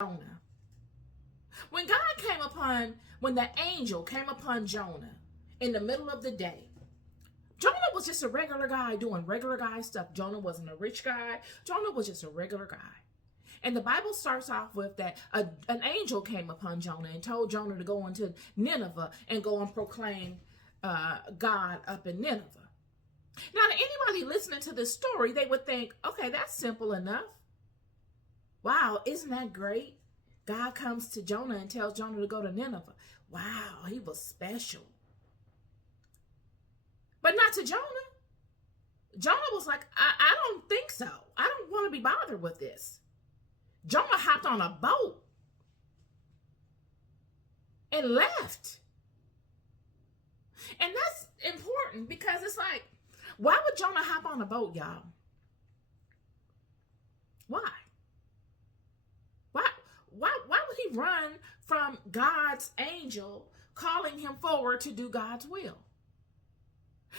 Jonah. When the angel came upon Jonah in the middle of the day, Jonah was just a regular guy doing regular guy stuff. Jonah wasn't a rich guy. Jonah was just a regular guy. And the Bible starts off with that an angel came upon Jonah and told Jonah to go into Nineveh and go and proclaim God up in Nineveh. Now, to anybody listening to this story, they would think, okay, that's simple enough. Wow, isn't that great? God comes to Jonah and tells Jonah to go to Nineveh. Wow, he was special. But not to Jonah. Jonah was like, I don't think so. I don't want to be bothered with this. Jonah hopped on a boat and left. And that's important because it's like, why would Jonah hop on a boat, y'all? Why? Why would he run from God's angel calling him forward to do God's will?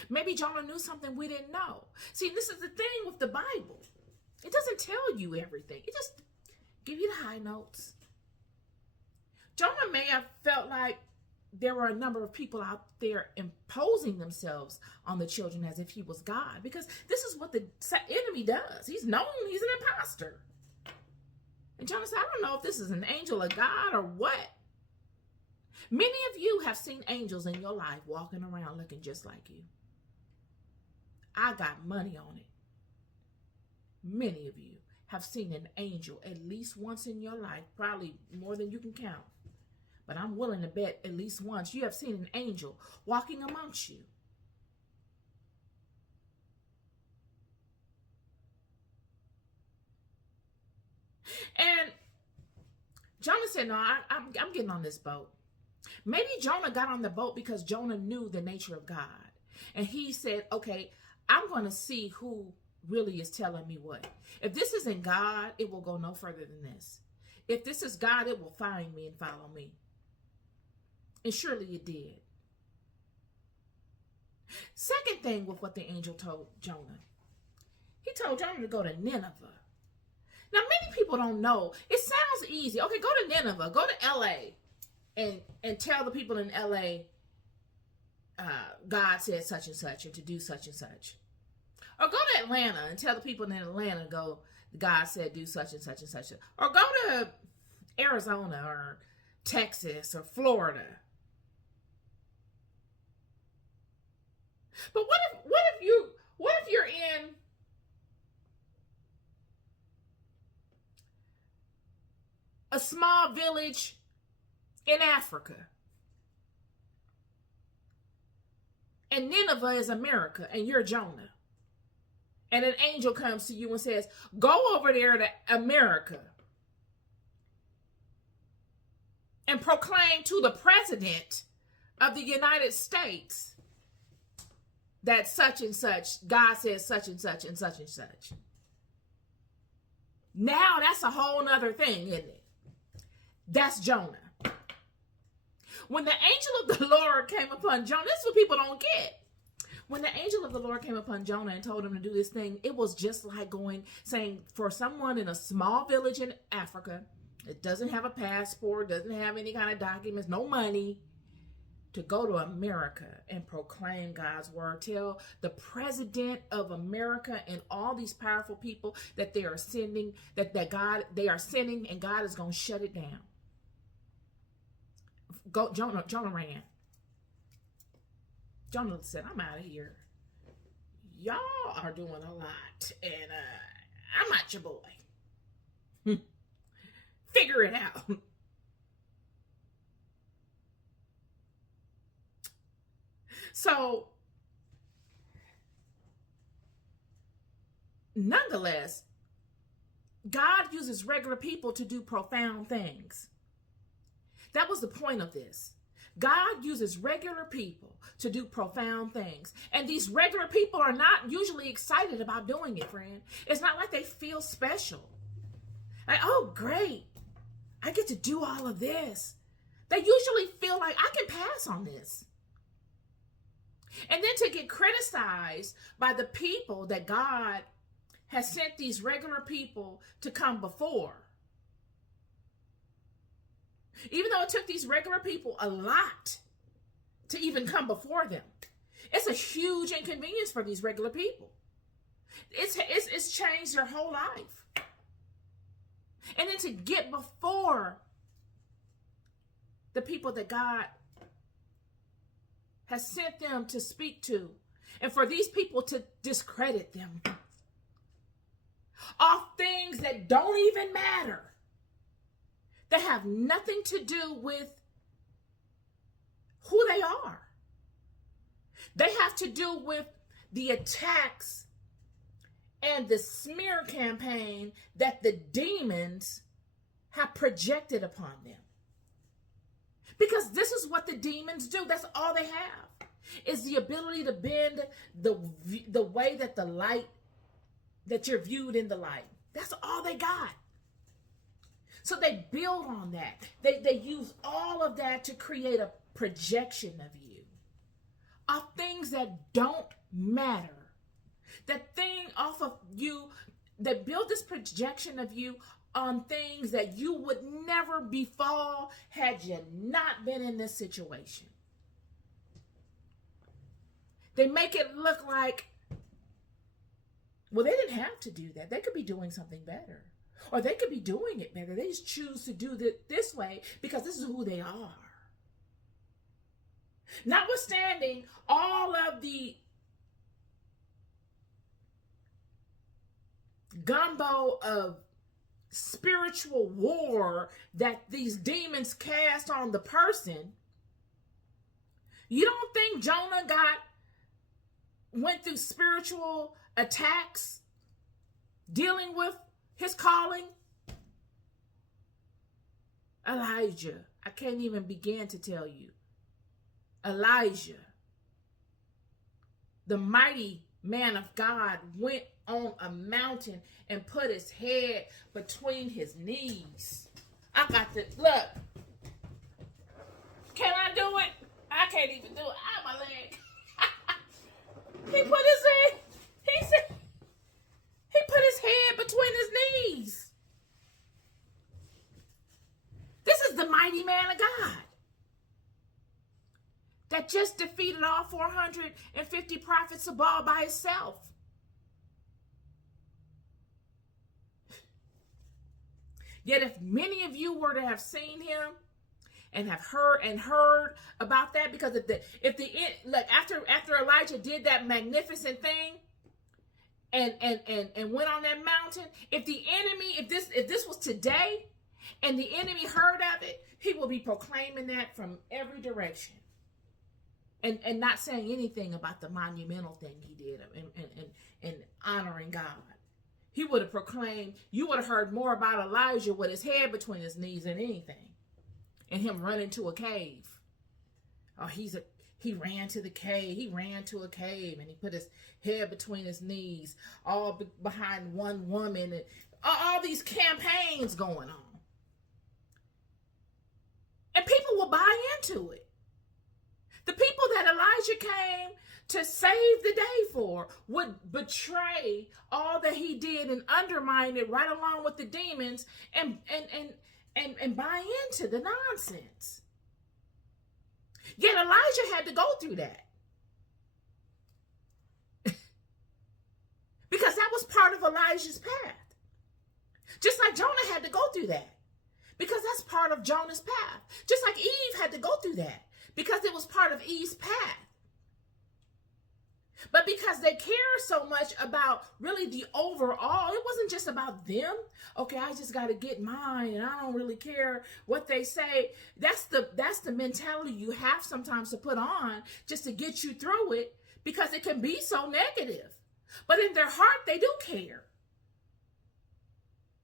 Maybe Jonah knew something we didn't know. See, this is the thing with the Bible. It doesn't tell you everything. It just gives you the high notes. Jonah may have felt like there were a number of people out there imposing themselves on the children as if he was God, because this is what the enemy does. He's known he's an imposter. And Jonah said, I don't know if this is an angel of God or what. Many of you have seen angels in your life walking around looking just like you. I got money on it. Many of you have seen an angel at least once in your life, probably more than you can count. But I'm willing to bet at least once you have seen an angel walking amongst you. And Jonah said, no, I'm getting on this boat. Maybe Jonah got on the boat because Jonah knew the nature of God. And he said, okay, I'm going to see who really is telling me what. If this isn't God, it will go no further than this. If this is God, it will find me and follow me. And surely it did. Second thing with what the angel told Jonah. He told Jonah to go to Nineveh. Now, many people don't know. It sounds easy. Okay, go to Nineveh. Go to L.A. and tell the people in L.A. God said such and such and to do such and such. Or go to Atlanta and tell the people in Atlanta, God said do such and such and such. Or go to Arizona or Texas or Florida. But what if you're in a small village in Africa, and Nineveh is America, and you're Jonah, and an angel comes to you and says, go over there to America and proclaim to the president of the United States that such and such, God says such and such and such and such. Now that's a whole nother thing, isn't it? That's Jonah. When the angel of the Lord came upon Jonah, this is what people don't get. When the angel of the Lord came upon Jonah and told him to do this thing, it was just like saying for someone in a small village in Africa, it doesn't have a passport, doesn't have any kind of documents, no money, to go to America and proclaim God's word. Tell the president of America and all these powerful people that they are sending, they are sending, and God is going to shut it down. Jonah ran. Jonah said, I'm out of here. Y'all are doing a lot, and I'm not your boy. Figure it out. So, nonetheless, God uses regular people to do profound things. That was the point of this. God uses regular people to do profound things. And these regular people are not usually excited about doing it, friend. It's not like they feel special. Like, oh, great. I get to do all of this. They usually feel like I can pass on this. And then to get criticized by the people that God has sent these regular people to come before. Even though it took these regular people a lot to even come before them. It's a huge inconvenience for these regular people. It's changed their whole life. And then to get before the people that God has sent them to speak to, and for these people to discredit them off things that don't even matter, that have nothing to do with who they are. They have to do with the attacks and the smear campaign that the demons have projected upon them. Because this is what the demons do. That's all they have, is the ability to bend the way that the light, that you're viewed in the light. That's all they got. So they build on that. They use all of that to create a projection of you, of things that don't matter. That thing off of you, that build this projection of you on things that you would never befall had you not been in this situation. They make it look like, well, they didn't have to do that. They could be doing something better. Or they could be doing it better. They just choose to do it this way because this is who they are. Notwithstanding all of the gumbo of spiritual war that these demons cast on the person, you don't think Jonah went through spiritual attacks dealing with his calling? Elijah, I can't even begin to tell you. Elijah, the mighty man of God, went on a mountain and put his head between his knees. I got to look. Can I do it? I can't even do it. Ah, my leg. He put his head. He put his head between his knees. This is the mighty man of God that just defeated all 450 prophets of Baal by himself. Yet if many of you were to have seen him and have heard about that, because after Elijah did that magnificent thing and went on that mountain, if the enemy, if this was today and the enemy heard of it, he will be proclaiming that from every direction. And not saying anything about the monumental thing he did and honoring God. He would have proclaimed, you would have heard more about Elijah with his head between his knees than anything. And him running to a cave. Oh, he ran to the cave. He ran to a cave and he put his head between his knees, all behind one woman. And all these campaigns going on. And people will buy into it. The people that Elijah came to save the day for would betray all that he did and undermine it right along with the demons and buy into the nonsense. Yet Elijah had to go through that. Because that was part of Elijah's path. Just like Jonah had to go through that. Because that's part of Jonah's path. Just like Eve had to go through that. Because it was part of Eve's path. But because they care so much about really the overall, it wasn't just about them. Okay, I just got to get mine and I don't really care what they say. That's the mentality you have sometimes to put on just to get you through it, because it can be so negative. But in their heart, they do care.